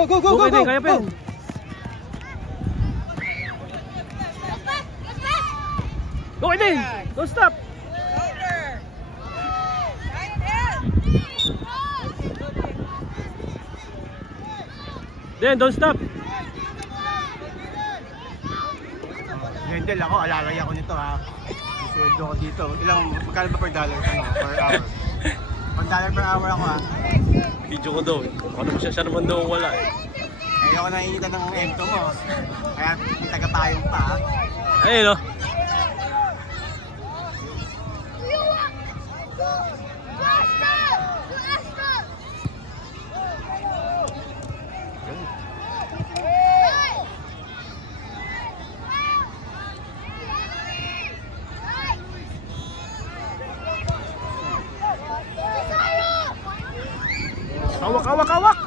Go. Okay din, kaya pa yan. Go din. Don't stop. Then, don't stop. Hendel ako, alalay ako nito ha. Isweldo ko dito. Magkano ba per dollar? Ano, per hour? $1 per hour ako ha. Video ko daw. Ano mo siya naman daw wala eh. Ayoko nakikita ng ento mo. Kaya tagapayong pa ha. Ayun o. Awak.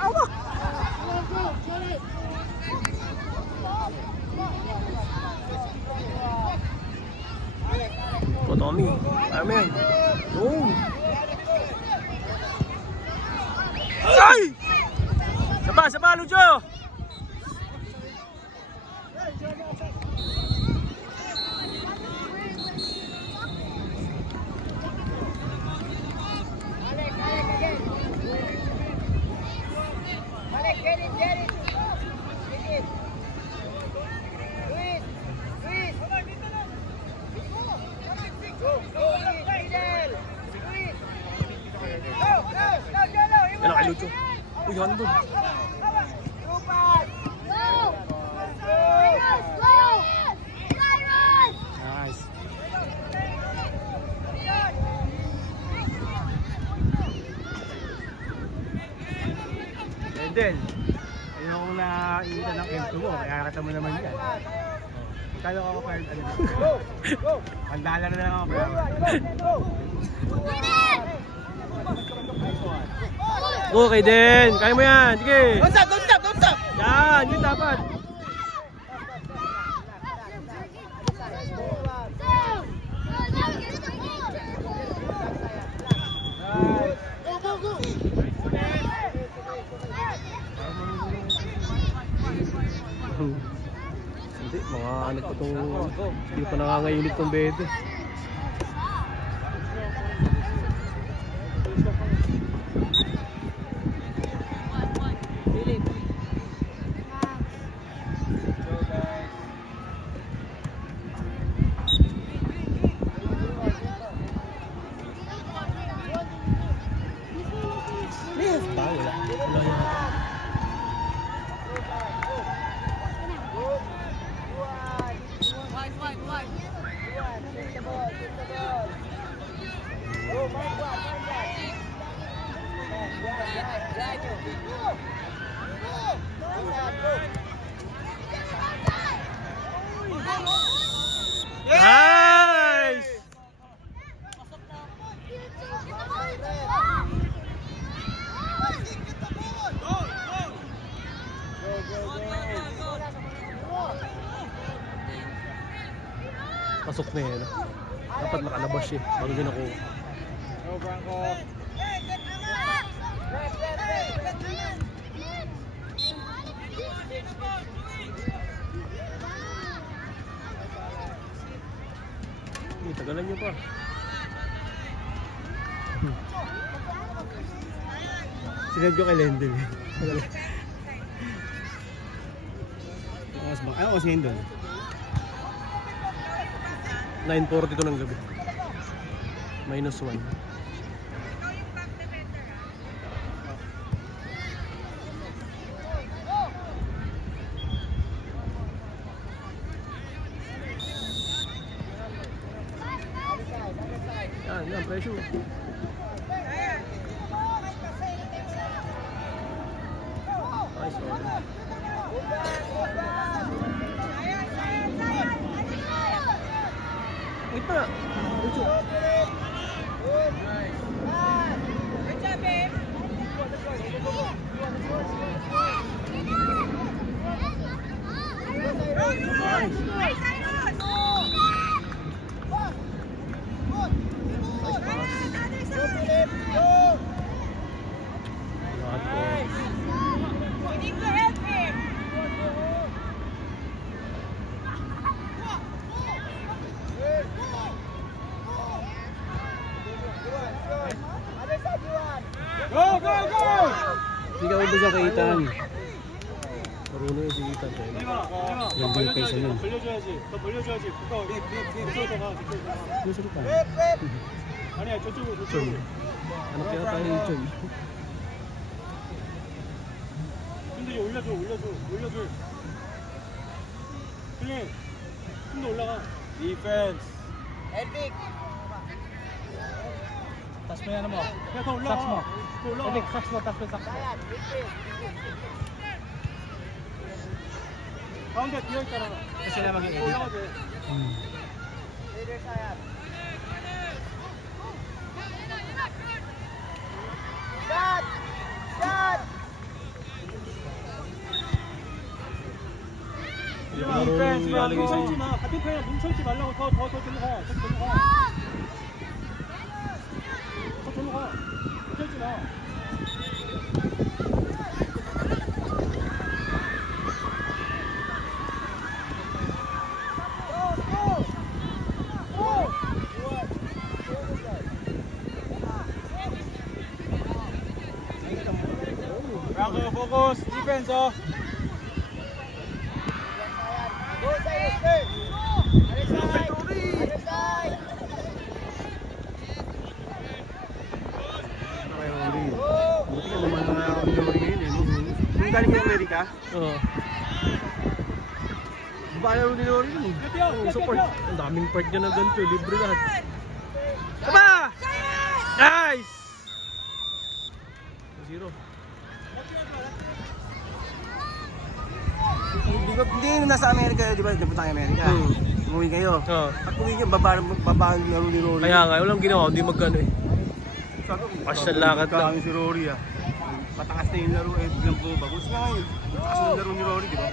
Oh, Tommy. Amen. Boom. Ay! Saba, Lucho! Yan ang kay Lucho. Uy, handog. Nice. Hendel, ayoko nakikita ng ento mo. Kaya nakita mo naman yan. Kaya ako per $1 na lang ako per hour. Okay din. Kaya mo yan. Sige. Don't stop! Yan. Yun dapat. Hindi. Mga ano ko itong... Hindi pa nangangainit tong bede. Nice! Pasok na yan. Dapat nakalabas siya bago din ako. Go, Branco. Tagalan nyo pa. Sinad ko kay Lendel. Ano oras ngayon doon? 9:42 ng gabi. -1. Yan, pressure. Nice one. Wait na. Lucho. Go, go, go! Hindi ka ubos ang kaitan. Marunong yung digitan tayo. Ganda yung pesa yun. 벌려줘야지. 더 벌려줘야지. 그거 이쪽으로 가. Gusto ka? 아니야, 저쪽으로. Chon. Ano kaya tayo yung Chon? 근데 이거 올려줘. 그래. 좀더 올라가. 디펜스. Epic! 다시 그냥 뭐. 그냥 더 올라가. 더 올라가. Epic, saks mo. Sayang, Epic! 가운데 비어 있잖아. Kasi na maging edit. 올라가도 돼. Leader Sayang. Shot! Shot! 디펜스. Lalagay sa 뭉쳐있지 마. 같은 편이야. 뭉쳐있지 말라고. 더 들로 가. 더 들로 가. 더 들로 가. 뭉쳐있지 마. Bravo, focus, defense, oh. Go sa'yo, sir! Other side! Other side! Buti ka naman ang Nori ngayon eh. Yung galing kay Amerika, Oo. bahala rin ni Nori yun eh. Support. Ang daming part niya na ganito. Libre lahat. Tama! Nice! 0. Hindi nasa Amerika, di ba? Napunta kayo Amerika. Umuwi kayo. Oo. At umuwi kayo, baba ang laro ni Rory. Kaya nga, walang ginawa. Hindi magkano eh. Pasyal lakad lang. Kami si Rory ah. Patakas na yung laro eh, biglang bumaba. Gusto nga yun. Patakas na yung laro ni Rory, di ba?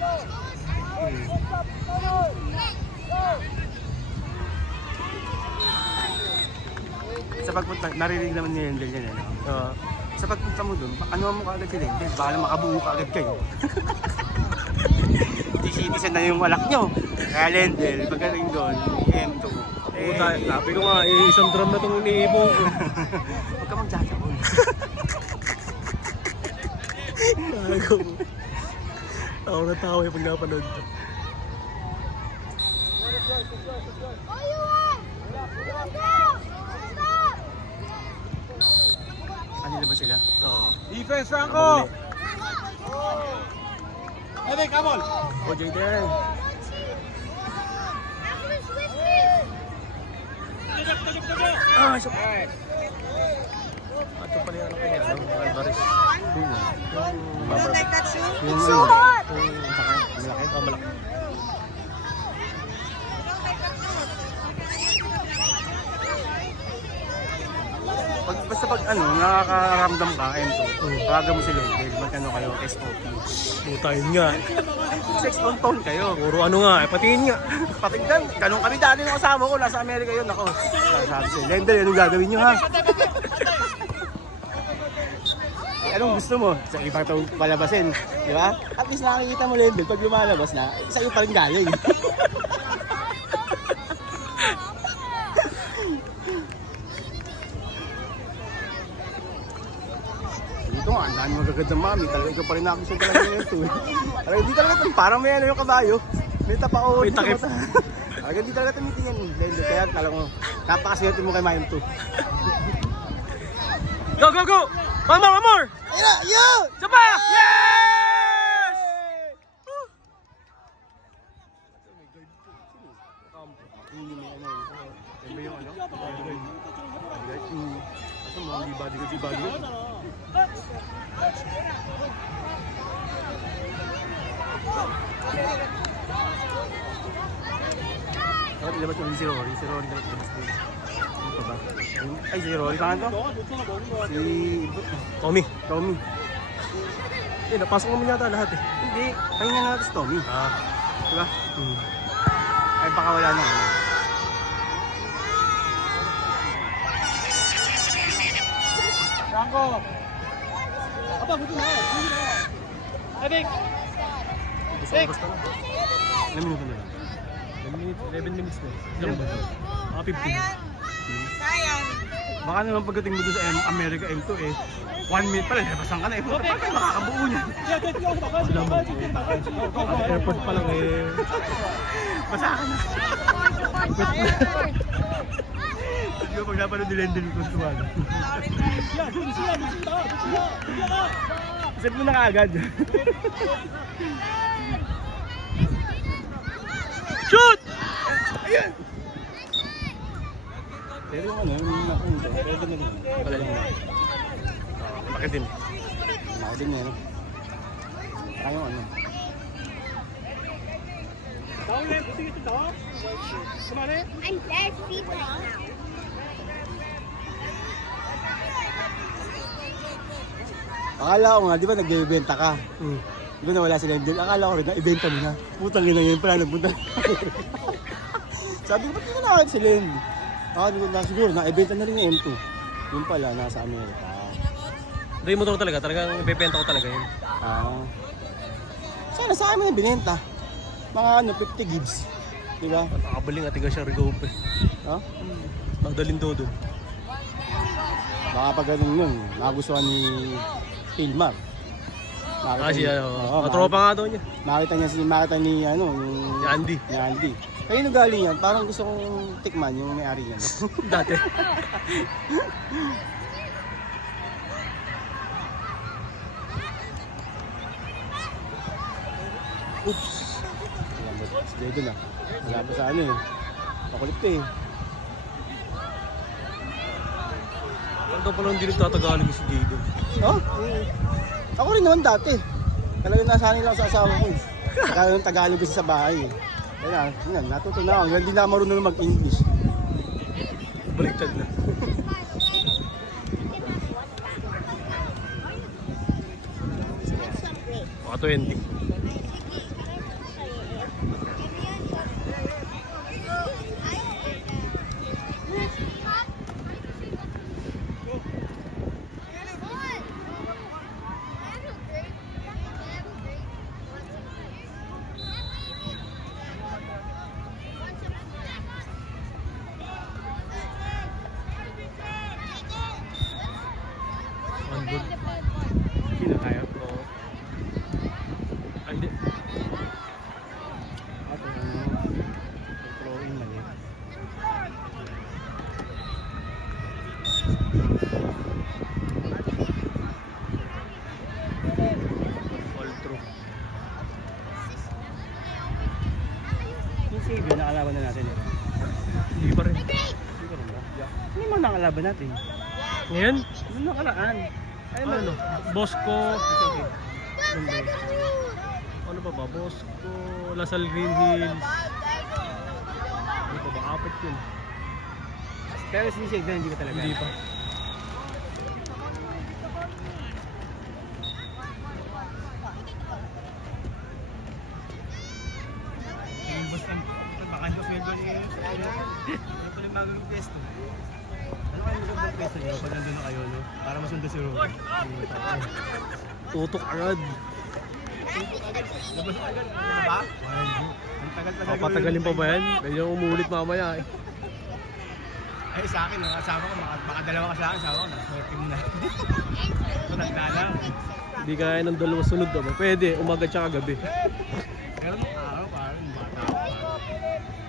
Sa pagpunta, naririnig naman ni Lendel yan eh. No? Oo. Sa pagpunta mo dun, ano mo kaagad si Lendel? Baka makabuo kaagad kayo. Citizen na yung alak nyo. Kaya Lendel, pagdating doon, M2. Puta, sabi ko nga, isang drum na itong iniibo ko. Huwag ka mag-jajabon. Ako na tao yung pag napanood ko. Kanila ba sila? Oo. Defense, Franco! Hey, come on! O, Jordan. Ah, isa pa. Ito pala yung ano kaya, Alvarez. Like that shoe? Yung It's so ano, hot! yung malaki? Oh, malaki. Basta pag ano, nakakaramdam ka, M2, tawagan mo si Lendel, magkano kayo, SOP. Puta, yun nga. 6 on tone kayo. Puro ano nga, patingin nga. Patingnan, ganun kami dati ng kasama ko, nasa Amerika yun, ako. Sabi si Lendel, anong gagawin nyo ha? Anong gusto mo? Sa ibang taong palabasin, di ba? At least nakikita mo Lendel, pag lumalabas na, sa'yo pa rin galing. Dito nga, ang dami magagandang mami, talaga ikaw pa rin nakisun talaga nito. Hindi talaga ito, parang may ano yung kabayo. May tapaon. May takip. Hindi talaga tumitingin, Lendel, kaya talaga mo, napakaswerte mo kay Mayim 2. Go, go, go! One more, one more! Ayun na! Yun! Isa pa! Yes! Yan ba yung ano? Kaso mo, hindi bodyguard. Dapat ilabas mo si Rory. Si Rory dapat ilabas din. Ano pa ba? Ay, si Rory. Saan to? Si Tommy. Tommy. Eh, napasok naman yata lahat eh. Hindi. Pahinga na natin si Tommy. Ah. Diba? Ay, baka wala na. Franco! Aba, buti na. Adik! Gusto ko basta lang. Ilang minuto na lang? 11 minutes na. Ilang ba? Mga 15. Sayang! Baka naman pagdating mo doon sa America M2 eh, 1 minute pala, labasan ka na eh. Bakit makakabuo niya? Alam mo, airport pa lang eh. Basa ka na. Tapos yung pag napanood ni Lendon yung kuntuan. Set mo na kaagad. Shoot! Ayun! Pero yung ano, yung nakunto, pwede na rin. Pala yung Laki din. malaki din yan. Parang yung ano. I'm thirsty right now. Akala ko nga, di ba nag-ibenta ka? Di ba nawala sila yung deal? Akala ko rin, na-ibenta mo na. Putang ina yun pala, nagpunta. Sabi ko, ba't hindi na sila yun? Siguro, na-ibenta na rin yung M2. Yun pala, nasa Amerika. Ito yung motor talaga, talagang ibebenta ko talaga yun. Sana sa amin yung binenta. Mga ano, 50 gigs. Di ba? Nakabaling at tiga siya rigope. Ha? Magdalin doon. Baka pag ganun yun, nagustuhan ni Hilmar. Siya, Oo, katropa nga daw niya. makita ni ano, yung Ni Andy. Ni Andy. Kaya nung galing yan, parang gusto kong tikman yung may-ari yan. Dati. Oops! Si Jayden ah. Wala pa sa ano eh. Makulit pa eh. Ano daw pala hindi nagtatagalog si Jayden? Oh? Ako rin naman dati. Talagang nasanay lang sa asawa ko eh. Talagang Tagalog kasi sa bahay eh. Kaya yun, natuto na ako. Hindi na marunong mag-English. Baliktad na. Mga 20. On board. Sino tayo? Oo. Ay, hindi. Ako, throw-in mali. All through. Yung Xavier, nakalaban na natin eh. Hindi pa rin. Hindi ko rin ba? Hindi mo nakalaban natin. Ngayon? Nung nakaraan. Ay, Ano? Bosco. Okay. Ano pa ba? Bosco. Lasal Green Hills. Ano pa ba? Apat yun. Pero si Xavier, hindi ko talaga. Hindi pa. Yung basta, baka yung sweldo niya yun. Ito yung magiging pesto. Ano kayo yung pesto niyo pag nandun na kayo, no? Para masundo si Ruben. Tutok agad. Labas na agad. Ano ba? Ang tagal-tagal. Papatagalin pa ba yan? Medyo umulit mamaya eh. Ay, sa akin, ang kasama ko, baka dalawa ka sa akin, sabi ko, nakaswerte mo na. Ito, naglalang. Hindi kaya ng dalawa sunod ba? Pwede, umaga tsaka gabi. Pero nung araw, parang bata ko.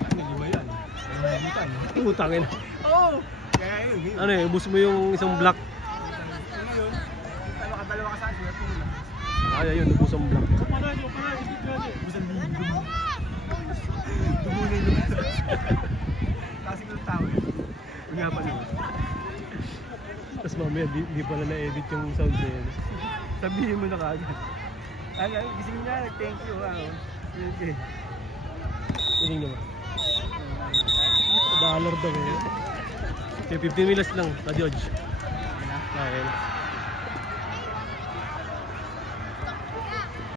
Ano, di ba yan? Nangyayitan. Utangin. Oo! Kaya yun. Ano eh, ubus mo yung isang block. Ngayon, dalawa ka sa akin, swerte mo na. Kaya yun, ubus ang block. Busan libo. Dumunay naman sa kasi ko ng tao eh. Nga pa naman. Tapos mamaya, di pala na-edit yung sound niya yun. Sabihin mo na kagad. Ay, gising niya, thank you. Okay. Hiling naman. $1 daw eh. Okay, 15 minutes lang, na-judge. Okay.